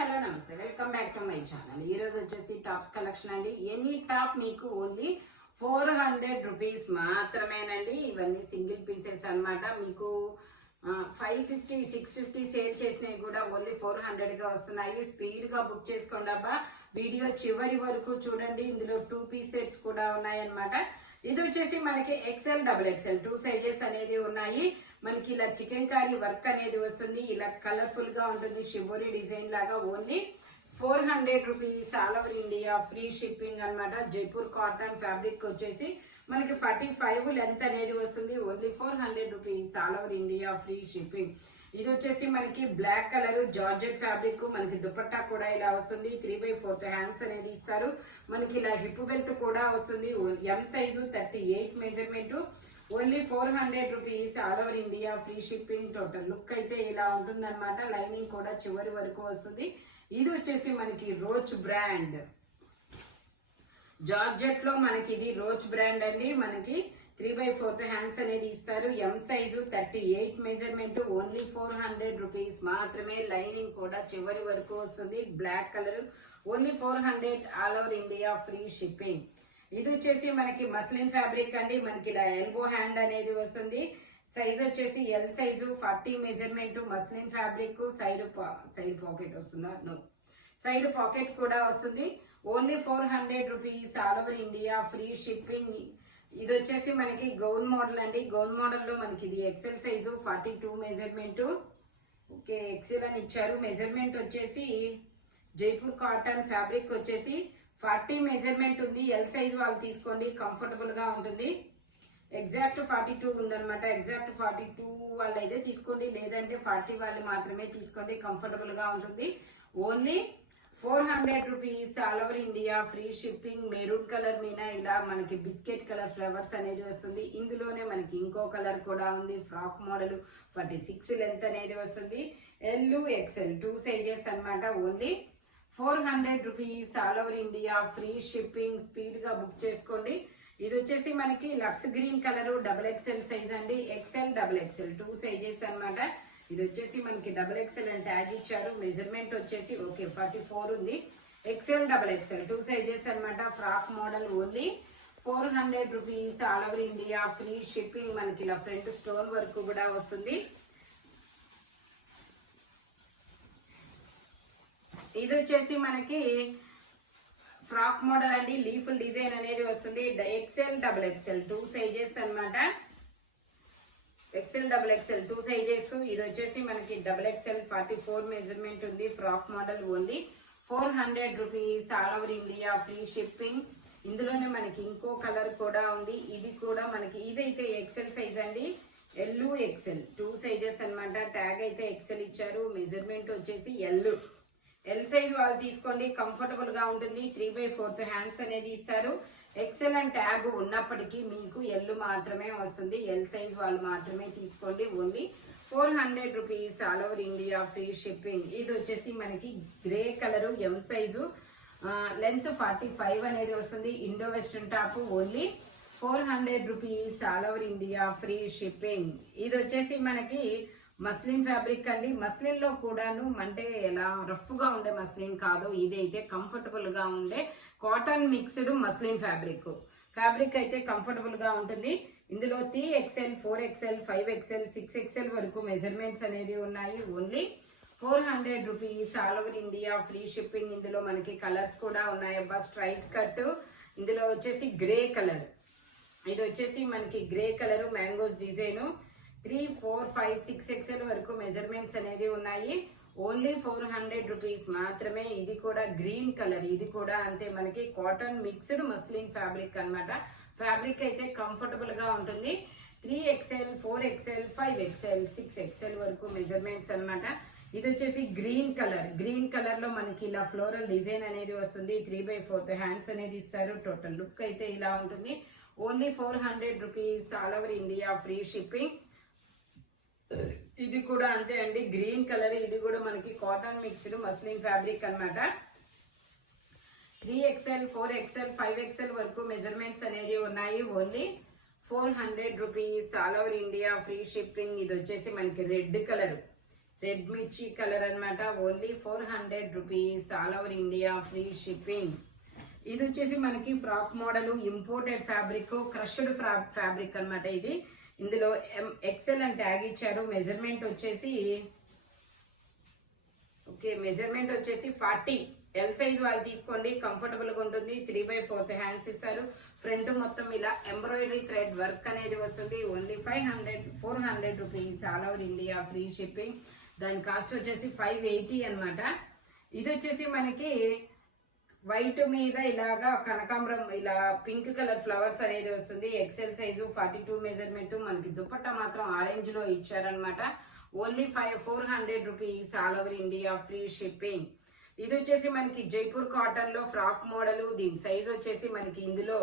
Hello నమస్తే, welcome back to my channel. ఈ రోజు వచ్చేసి టాప్స్ కలెక్షన్ అండి. ఎనీ టాప్ మీకు ఓన్లీ 400 రూపీస్ మాత్రమేనండి. ఇవన్నీ సింగిల్ పీసెస్ అన్నమాట. మీకు 550 650 సేల్ చేసినవి కూడా ఓన్లీ 400 గా వస్తున్నాయి. స్పీడ్ గా బుక్ చేసుకోండి అబ్బా. వీడియో చివరి వరకు చూడండి. ఇందులో 2 పీస్ సెట్స్ కూడా ఉన్నాయి అన్నమాట. ఇది వచ్చేసి మనకి XL XXL 2 సైజెస్ అనేది ఉన్నాయి. మనకి ఇలా చికెన్ కారీ వర్క్ అనేది వస్తుంది. ఇలా కలర్ఫుల్ గా ఉంటుంది. షిబోరి డిజైన్ లాగా only 400 rupees all over India free shipping అన్నమాట. జైపూర్ కాటన్ ఫ్యాబ్రిక్ వచ్చేసి మనకి 45 లెంత్ అనేది వస్తుంది. Only 400 rupees all over India free shipping. ఇది వచ్చేసి మనకి బ్లాక్ కలర్ జార్జెట్ ఫ్యాబ్రిక్. మనకి దుపట్టా కూడా ఇలా వస్తుంది. 3/4 హ్యాండ్స్ అనేది ఇస్తారు. మనకి ఇలా హిప్ బెల్ట్ కూడా వస్తుంది. ఎం size 38 measurement. Only 400 rupees all over India free shipping. Total look అయితే ఇలా ఉంటుంది అనమాట. లైనింగ్ కూడా చివరి వరకు వస్తుంది. ఇది వచ్చేసి మనకి రోచ్ బ్రాండ్ జార్జెట్ లో మనకి ఇది రోచ్ బ్రాండ్ అండి. మనకి 3/4 హ్యాండ్స్ అనేది ఇస్తారు. M size 38 measurement. Only 400 rupees మాత్రమే. లైనింగ్ కూడా చివరి వరకు వస్తుంది. Black colour. Only 400 all over India free shipping. ఇది వచ్చేసి మనకి మస్లిన్ ఫ్యాబ్రిక్ అండి. మనకి ఇలా ఎల్బో హ్యాండ్ అనేది వస్తుంది. సైజ్ వచ్చేసి L size 40 measurement. Muslin fabric. Side pocket వస్తుందా? నో, సైడ్ పాకెట్ కూడా వస్తుంది. Only 400 rupees all over India free shipping. ఇది వచ్చేసి మనకి గౌన్ మోడల్ అండి. గౌన్ మోడల్ లో మనకి ఇది XL size 42 measurement. Okay, XL అని ఇచ్చారు. మెజర్మెంట్ వచ్చేసి జైపూర్ కాటన్ ఫ్యాబ్రిక్ వచ్చేసి 40 మెజర్మెంట్ ఉంది. ఎల్ సైజ్ వాళ్ళు తీసుకోండి, కంఫర్టబుల్ గా ఉంటుంది. ఎగ్జాక్ట్ 42 ఉందన్నమాట. ఎగ్జాక్ట్ 42 వాళ్ళు అయితే తీసుకోండి, లేదంటే 40 వాళ్ళు మాత్రమే తీసుకోండి, కంఫర్టబుల్ గా ఉంటుంది. Only 400 rupees all over India free shipping. Maroon colour మీద ఇలా మనకి బిస్కెట్ కలర్ ఫ్లవర్స్ అనేది వస్తుంది. ఇందులోనే మనకి ఇంకో కలర్ కూడా ఉంది. ఫ్రాక్ మోడల్ 46 లెంత్ అనేది వస్తుంది. ఎల్ XL 2 సైజెస్ అన్నమాట. Only 400 rupees all over India free shipping. Speed గా బుక్ చేసుకోండి. ఇది వచ్చేసి మనకి lux green colour XXL size అండి. XL XXL 2 సైజెస్ అన్నమాట. ఇది వచ్చేసి మనకి XXL అని ట్యాగ్ ఇచ్చారు. మెజర్మెంట్ వచ్చేసి ఓకే 44 ఉంది. XL XXL 2 సైజెస్ అన్నమాట. Frock model. Only 400 rupees all over India free shipping. మనకి ఇలా ఫ్రంట్ స్టోన్ వర్క్ కూడా వస్తుంది. ఇది వచ్చేసి మనకి ఫ్రాక్ మోడల్ అండి. లీఫ్ డిజైన్ అనేది వస్తుంది. XL XXL 2 సైజెస్ అన్నమాట. XL XXL 2 sizes. ఇది వచ్చేసి మనకి XXL 44 మెజర్మెంట్ ఉంది. Frock model. Only 400 rupees all over India free shipping. ఇందులోనే మనకి ఇంకో కలర్ కూడా ఉంది. ఇది కూడా మనకి ఇదైతే XL సైజ్ అండి. ఎల్ XL 2 సైజెస్ అన్నమాట. ట్యాగ్ అయితే XL ఇచ్చారు. మెజర్మెంట్ వచ్చేసి ఎల్ సైజ్ వాళ్ళు తీసుకోండి, కంఫర్టబుల్ గా ఉంటుంది. 3/4 హ్యాండ్స్ అనేది ఇస్తారు. XL అండ్ ట్యాగ్ ఉన్నప్పటికీ మీకు ఎల్ మాత్రమే వస్తుంది. ఎల్ సైజ్ వాళ్ళు మాత్రమే తీసుకోండి. Only 400 rupees all over India free shipping. ఇది వచ్చేసి మనకి grey colour M size length 45 అనేది వస్తుంది. Indo western top. Only 400 rupees all over India free shipping. ఇది వచ్చేసి మనకి మస్లిన్ ఫ్యాబ్రిక్ అండి. మస్లిన్ లో కూడాను అంటే ఎలా రఫ్ గా ఉండే మస్లిన్ కాదు. ఇదైతే కంఫర్టబుల్ గా ఉండే కాటన్ మిక్స్డ్ మస్లిన్ ఫ్యాబ్రిక్ అయితే కంఫర్టబుల్ గా ఉంటుంది. ఇందులో 3XL 4XL 5XL 6XL వరకు మెజర్మెంట్స్ అనేది ఉన్నాయి. Only 400 rupees all over India free shipping. ఇందులో మనకి కలర్స్ కూడా ఉన్నాయి అబ్బా. Straight cut. ఇందులో వచ్చేసి గ్రే కలర్. ఇది వచ్చేసి మనకి grey colour mangoes design. 3 4 5 6XL వరకు మెజర్మెంట్స్ అనేది ఉన్నాయి. ఓన్లీ 400 రూపీస్ మాత్రమే. ఇది కూడా గ్రీన్ కలర్. ఇది కూడా అంతే మనకి కాటన్ మిక్స్డ్ మస్లిన్ ఫ్యాబ్రిక్ అన్నమాట. ఫ్యాబ్రిక్ అయితే కంఫర్టబుల్ గా ఉంటుంది. 3XL 4XL 5XL 6XL వరకు మెజర్మెంట్స్ అన్నమాట. ఇది వచ్చేసి గ్రీన్ కలర్. గ్రీన్ కలర్ లో మనకి ఇలా ఫ్లోరల్ డిజైన్ అనేది వస్తుంది. 3/4 హ్యాండ్స్ అనేది ఇస్తారు. టోటల్ లుక్ అయితే ఇలా ఉంటుంది. Only 400 rupees all over India free shipping. ఇది కూడా అంతే అండి. Green colour. ఇది కూడా మనకి కాటన్ మిక్స్డ్ మస్లిన్ ఫ్యాబ్రిక్ అన్నమాట. 3XL 4XL 5XL వరకు మెజర్మెంట్స్ అనేది ఉన్నాయి. Only 400 rupees all over India free shipping. ఇది వచ్చేసి మనకి రెడ్ కలర్ రెడ్ మిర్చి కలర్ అన్నమాట. Only 400 rupees, all over India free shipping. ఇది వచ్చేసి మనకి frock model, imported fabric, crushed fabric అన్నమాట. ఇది ఇందులో ఎక్సెల్ అని ట్యాగ్ ఇచ్చారు. మెజర్మెంట్ వచ్చేసి 40. ఎల్ సైజ్ వాళ్ళు తీసుకోండి, కంఫర్టబుల్ గా ఉంటుంది. 3/4 హ్యాండ్స్ ఇస్తారు. ఫ్రంట్ మొత్తం ఇలా ఎంబ్రాయిడరీ థ్రెడ్ వర్క్ అనేది వస్తుంది. Only 400 rupees, all over India free shipping. దాని కాస్ట్ వచ్చేసి 580 అన్నమాట. ఇది వచ్చేసి మనకి వైట్ మీద ఇలాగా కనకాంబరం, ఇలా పింక్ కలర్ ఫ్లవర్స్ అనేది వస్తుంది. XL size, 42 measurement. మనకి దుపట్టా మాత్రం ఆరెంజ్ లో ఇచ్చారనమాట. ఓన్లీ 400 rupees, all over India free shipping. ఇది వచ్చేసి మనకి జైపూర్ కాటన్ లో ఫ్రాక్ మోడల్. దీని సైజ్ వచ్చేసి మనకి ఇందులో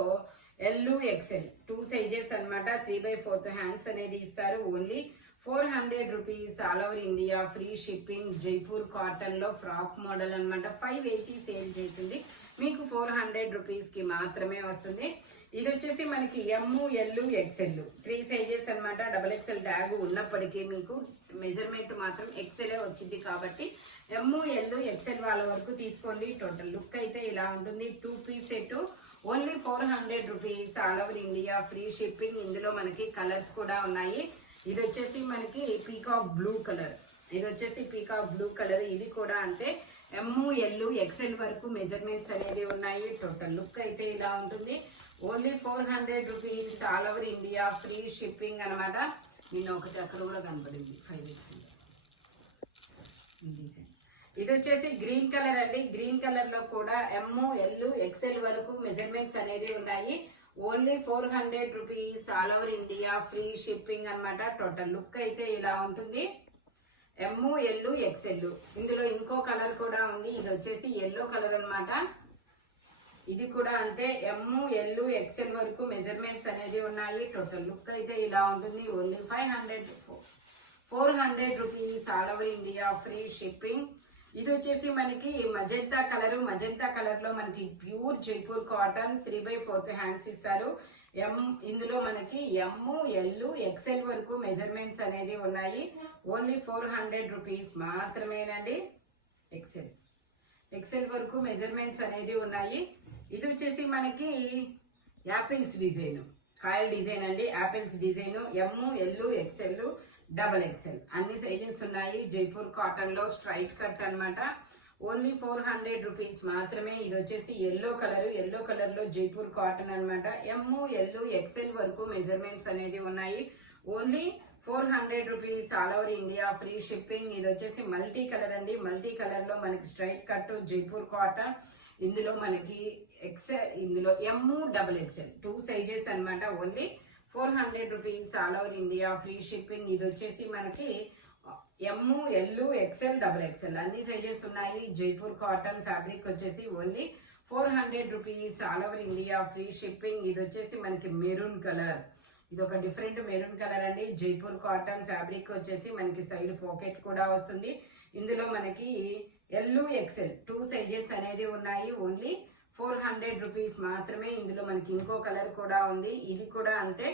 ఎల్, ఎక్సెల్ 2 సైజెస్ అన్నమాట. 3/4 హ్యాండ్స్ అనేది ఇస్తారు. Only 400 rupees, all over India free shipping. Jaipur cotton లో ఫ్రాక్ మోడల్ అన్నమాట. 580 సేల్ చేసింది, మీకు 400 రూపీస్ కి మాత్రమే వస్తుంది. ఇది వచ్చేసి మనకి ఎమ్, ఎల్, ఎక్సెల్ 3 సైజెస్ అన్నమాట. XXL ట్యాగ్ ఉన్నప్పటికీ మీకు మెజర్మెంట్ మాత్రం ఎక్సెల్ వచ్చింది కాబట్టి ఎమ్, ఎల్, ఎక్సెల్ వాళ్ళ వరకు తీసుకోండి. టోటల్ లుక్ అయితే ఇలా ఉంటుంది. 2 piece set, only 400 rupees, all over India free shipping. ఇందులో మనకి కలర్స్ కూడా ఉన్నాయి. ఇది వచ్చేసి మనకి పీకాక్ బ్లూ కలర్. ఇది కూడా అంతే. ఎమ్, ఎల్, ఎక్సెల్ వరకు మెజర్మెంట్స్ అనేది ఉన్నాయి. టోటల్ లుక్ అయితే ఇలా ఉంటుంది. Only 400 rupees, all over India free shipping అనమాట. నిన్న ఒకటి అక్కడ కూడా కనపడింది 5X. ఇది వచ్చేసి గ్రీన్ కలర్ అండి. గ్రీన్ కలర్ లో కూడా ఎమ్, ఎల్, ఎక్సెల్ వరకు మెజర్మెంట్స్ అనేది ఉన్నాయి. Only 400 rupees, all over India free shipping అన్నమాట. టోటల్ లుక్ అయితే ఇలా ఉంటుంది. ఎమ్, ఎల్, ఎక్సెల్. ఇందులో ఇంకో కలర్ కూడా ఉంది. ఇది వచ్చేసి ఎల్లో కలర్ అన్నమాట. ఇది కూడా అంతే. ఎమ్, ఎల్, ఎక్సెల్ వరకు మెజర్మెంట్స్ అనేది ఉన్నాయి. టోటల్ లుక్ అయితే ఇలా ఉంటుంది. Only 400 rupees, all over India free shipping. ఇది వచ్చేసి మనకి మజంతా కలర్ లో మనకి ప్యూర్ జైపూర్ కాటన్. 3/4 హ్యాండ్స్ ఇస్తారు. ఇందులో మనకి ఎమ్, ఎల్, ఎక్సెల్ వరకు మెజర్మెంట్స్ అనేది ఉన్నాయి. ఓన్లీ 400 రూపీస్ మాత్రమేనండి. ఎక్సెల్ వరకు మెజర్మెంట్స్ అనేది ఉన్నాయి. ఇది వచ్చేసి మనకి యాపిల్స్ డిజైన్, కాయల్ డిజైన్ అండి. Apples design. M, L, XL, XXL అన్ని సైజెస్ ఉన్నాయి. జైపూర్ కాటన్ లో స్ట్రైట్ కట్ అన్నమాట. ఓన్లీ 400 రూపీస్ మాత్రమే. ఇది వచ్చేసి ఎల్లో కలర్ లో జైపూర్ కాటన్ అన్నమాట. ఎమ్, ఎల్, ఎక్సెల్ వరకు మెజర్మెంట్స్ అనేది ఉన్నాయి. Only 400 rupees, all over India free shipping. ఇది వచ్చేసి మల్టీ కలర్ అండి. మల్టీ కలర్ లో మనకి స్ట్రైట్ కట్ జైపూర్ కాటన్. ఇందులో మనకి ఇందులో ఎమ్, XXL 2 సైజెస్ అన్నమాట. Only 400 rupees, all over India free shipping. ఇది వచ్చేసి మనకి ఎమ్, ఎల్, ఎక్సెల్, XXL అన్ని సైజెస్ ఉన్నాయి. జైపూర్ కాటన్ ఫ్యాబ్రిక్ వచ్చేసి only 400 rupees, all over India free shipping. ఇది వచ్చేసి మనకి మెరూన్ కలర్. ఇది ఒక డిఫరెంట్ మెరూన్ కలర్ అండి. జైపూర్ కాటన్ ఫ్యాబ్రిక్ వచ్చేసి మనకి సైడ్ పాకెట్ కూడా వస్తుంది. ఇందులో మనకి ఎల్, ఎక్సెల్ 2 సైజెస్ అనేది ఉన్నాయి. ఓన్లీ 400 రూపీస్ మాత్రమే. ఇందులో మనకి ఇంకో కలర్ కూడా ఉంది. ఇది కూడా అంతే.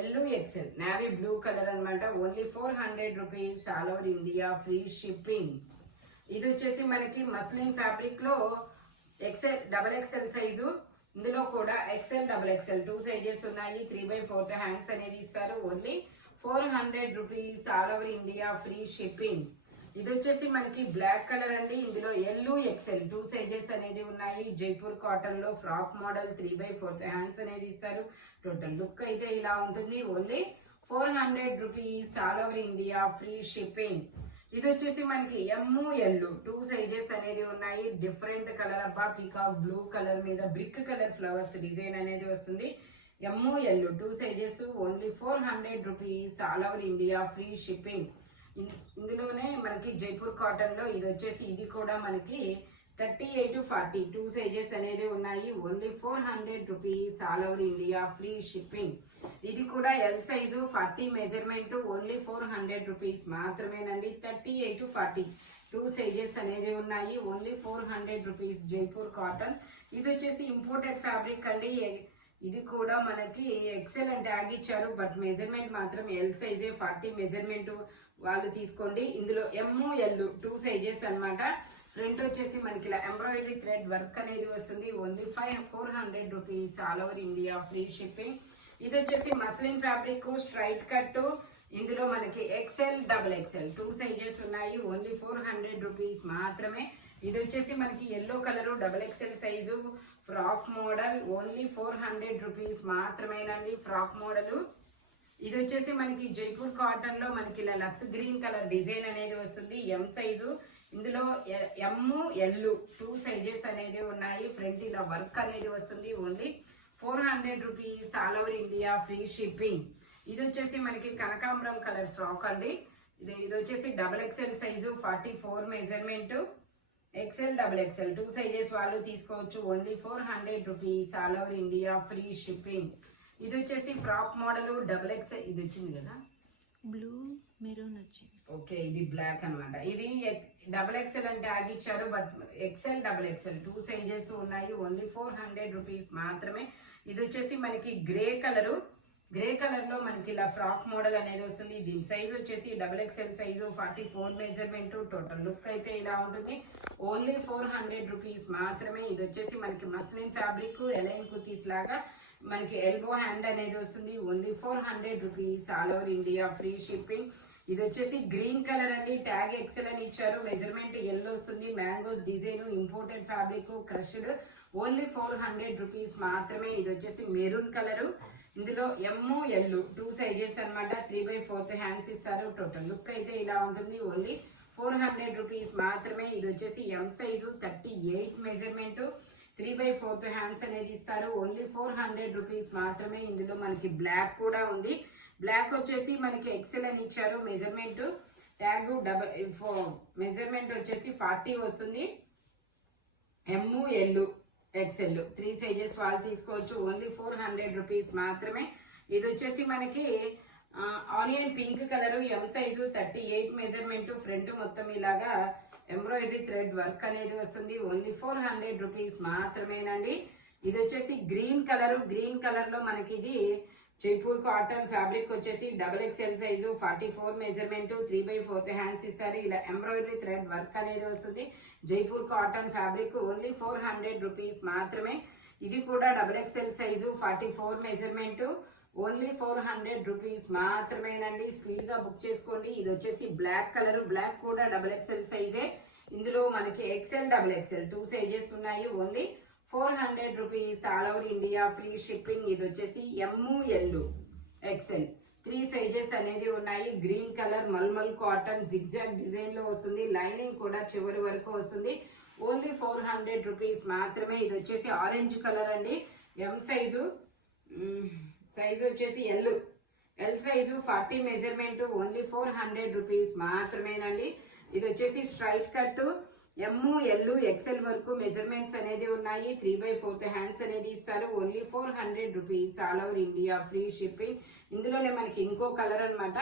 L, XL navy blue colour అన్నమాట. Only 400 rupees, all over India free shipping. ఇది వచ్చేసి మనకి మస్లిన్ ఫ్యాబ్రిక్ లో XXL సైజు. ఇందులో కూడా XXL 2 సైజెస్ ఉన్నాయి. 3/4 హ్యాండ్స్ అనేది ఇస్తారు. Only 400 rupees, all over India free shipping. ఇది వచ్చేసి మనకి బ్లాక్ కలర్ అండి. ఇందులో ఎల్, ఎక్సెల్ 2 సైజెస్ అనేది ఉన్నాయి. జైపూర్ కాటన్ లో ఫ్రాక్ మోడల్. 3/4 హ్యాండ్స్ అనేది ఇస్తారు. టోటల్ లుక్ అయితే ఇలా ఉంటుంది. Only 400 rupees, all over India free shipping. ఇది వచ్చేసి మనకి ఎమ్, ఎల్ 2 సైజెస్ అనేది ఉన్నాయి. డిఫరెంట్ కలర్ అబ్బా. పీకాక్ బ్లూ కలర్ మీద బ్రిక్ కలర్ ఫ్లవర్స్ డిజైన్ అనేది వస్తుంది. M, L 2 sizes. Only 400 rupees, all over India free shipping. ఇందులోనే మనకి జైపూర్ కాటన్ లో ఇది వచ్చేసి ఇది కూడా మనకి 38 to 40 2 సైజెస్ అనేది ఉన్నాయి. Only 400 rupees, all over India free shipping. ఇది కూడా L size 40 measurement. Only 400 rupees మాత్రమేనండి. 38 to 40 2 సైజెస్ అనేది ఉన్నాయి. Only 400 rupees Jaipur cotton. ఇది వచ్చేసి ఇంపోర్టెడ్ ఫ్యాబ్రిక్ అండి. ఇది కూడా మనకి ఎక్సెల్ అని ట్యాగ్ ఇచ్చారు. బట్ మెజర్మెంట్ మాత్రం ఎల్ సైజే. 40 మెజర్మెంట్. వాళ్ళు తీసుకోండి. ఇందులో ఎమ్ ఎల్ 2 సైజెస్ అన్నమాట. ఫ్రంట్ వచ్చేసి మనకి ఇలా ఎంబ్రాయిడరీ థ్రెడ్ వర్క్ అనేది వస్తుంది. Only 400 rupees, all over India free shipping. ఇది వచ్చేసి మస్లిన్ ఫ్యాబ్రిక్ స్ట్రైట్ కట్. ఇందులో మనకి ఎక్సెల్ డబుల్ ఎక్సెల్ 2 సైజెస్ ఉన్నాయి. ఓన్లీ 400 రూపీస్ మాత్రమే. ఇది వచ్చేసి మనకి yellow colour double XL size frock model. Only 400 rupees మాత్రమేనండి ఫ్రాక్ మోడల్. ఇది వచ్చేసి మనకి జైపూర్ కాటన్ లో మనకి ఇలా లక్స్ గ్రీన్ కలర్ డిజైన్ అనేది వస్తుంది. M size. ఇందులో ఎమ్ ఎల్ 2 సైజెస్ అనేది ఉన్నాయి. ఫ్రంట్ ఇలా వర్క్ అనేది వస్తుంది. Only 400 rupees, all over India free shipping. ఇది వచ్చేసి మనకి కనకాంబరం కలర్ ఫ్రాక్ అండి. ఇది వచ్చేసి double XL size 44 measurement. XL double XL 2 sizes వాళ్ళు తీసుకోవచ్చు. Only 400 rupees, all over India free shipping. ఇది వచ్చేసి ఫ్రాక్ మోడల్ డబుల్ ఎక్సెల్. ఇది వచ్చింది కదా బ్లూ మెరూన్ వచ్చింది. ఓకే, ఇది బ్లాక్ అన్నమాట. ఇది డబుల్ ఎక్సెల్ అంటే ట్యాగ్ ఇచ్చారు, but XL double XL 2 sizes ఉన్నాయి. ఓన్లీ 400 రూపీస్ మాత్రమే. ఇది వచ్చేసి మనకి గ్రే కలర్. గ్రే కలర్ లో మనకి ఇలా ఫ్రాక్ మోడల్ అనేది వస్తుంది. దీని సైజ్ వచ్చేసి double XL size 44 measurement. Total look అయితే ఇలా ఉంటుంది. ఓన్లీ 400 రూపీస్ మాత్రమే. ఇది వచ్చేసి మనకి మస్లిన్ ఫ్యాబ్రిక్ ఎలైన్ కుర్తీస్ లాగా మనకి ఎల్బో హ్యాండ్ అనేది వస్తుంది. Only 400 rupees, all over India free shipping. ఇది వచ్చేసి గ్రీన్ కలర్ అండి. ట్యాగ్ ఎక్సెల్ అని ఇచ్చారు. మెజర్మెంట్ ఎల్లో వస్తుంది. Mangoes design, imported fabric, crushed. Only 400 rupees మాత్రమే. ఇది వచ్చేసి మెరూన్ కలర్. ఇందులో ఎమ్ ఎల్ 2 సైజెస్ అన్నమాట. 3/4 హ్యాండ్స్ ఇస్తారు. టోటల్ లుక్ అయితే ఇలా ఉంటుంది. ఓన్లీ 400 రూపీస్ మాత్రమే. ఇది వచ్చేసి ఎం సైజు 38 మెజర్మెంట్. 3/4 హ్యాండ్స్ అనేది ఇస్తారు. ఓన్లీ 400 రూపీస్ మాత్రమే. ఇందులో మనకి బ్లాక్ కూడా ఉంది. బ్లాక్ వచ్చేసి మనకి ఎక్సెల్ అని ఇచ్చారు. మెజర్మెంట్ ట్యాగ్ మెజర్మెంట్ వచ్చేసి 40 వస్తుంది. ఎమ్ ఎల్ ఎక్సెల్ 3 సైజెస్ వాళ్ళు తీసుకోవచ్చు. ఓన్లీ 400 రూపీస్ మాత్రమే. ఇది వచ్చేసి మనకి ఆనియన్ పింక్ కలర్. ఎం సైజు 38 మెజర్మెంట్. ఫ్రంట్ మొత్తం ఇలాగా ఎంబ్రాయిడరీ థ్రెడ్ వర్క్ అనేది వస్తుంది. ఓన్లీ 400 రూపీస్ మాత్రమేనండి. ఇది వచ్చేసి గ్రీన్ కలర్. గ్రీన్ కలర్ లో మనకి ఇది జైపూర్ కాటన్ ఫ్యాబ్రిక్ వచ్చేసి double XL size 44 measurement. 3/4 hands ఇస్తారు. ఇలా ఎంబ్రాయిడరీ థ్రెడ్ వర్క్ అనేది వస్తుంది. Jaipur cotton fabric. Only 400 rupees మాత్రమే. ఇది కూడా double XL size 44 measurement. Only 400 rupees మాత్రమేనండి. స్పీడ్ గా బుక్ చేసుకోండి. ఇది వచ్చేసి బ్లాక్ కలర్. బ్లాక్ కూడా డబుల్ ఎక్స్ఎల్ సైజే. ఇందులో మనకి ఎక్స్ఎల్ డబుల్ ఎక్స్ఎల్ 2 సైజెస్ ఉన్నాయి. Only 400 rupees, all over India free shipping. ఇది వచ్చేసి ఎమ్ ఎల్ ఎక్స్ఎల్ 3 సైజెస్ అనేది ఉన్నాయి. గ్రీన్ కలర్ మల్మల్ కాటన్ జిగ్జాగ్ డిజైన్ లో వస్తుంది. లైనింగ్ కూడా చివరి వరకు వస్తుంది. ఓన్లీ 400 రూపీస్ మాత్రమే. ఇది వచ్చేసి ఆరెంజ్ కలర్ అండి. ఎం సైజు వచ్చేసి L size 40 measurement. Only 400 rupees మాత్రమేనండి. ఇది వచ్చేసి straight cut. M L XL వరకు మెజర్మెంట్స్ అనేది ఉన్నాయి. 3/4 హ్యాండ్స్ అనేది ఇస్తారు. Only 400 rupees, all over India free shipping. ఇందులోనే మనకి ఇంకో కలర్ అన్నమాట.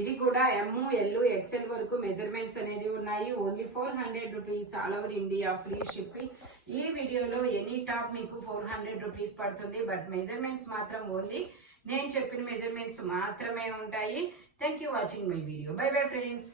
ఇది కూడా ఎమ్ ఎల్ ఎక్సెల్ వరకు మెజర్మెంట్స్ అనేది ఉన్నాయి. Only 400 rupees, all over India free shipping. ఈ వీడియోలో ఎనీ టాప్ మీకు 400 రూపీస్ పడుతుంది. బట్ మెజర్మెంట్స్ మాత్రం ఓన్లీ నేను చెప్పిన మెజర్మెంట్స్ మాత్రమే ఉంటాయి. Thank you watching my video. By bye friends.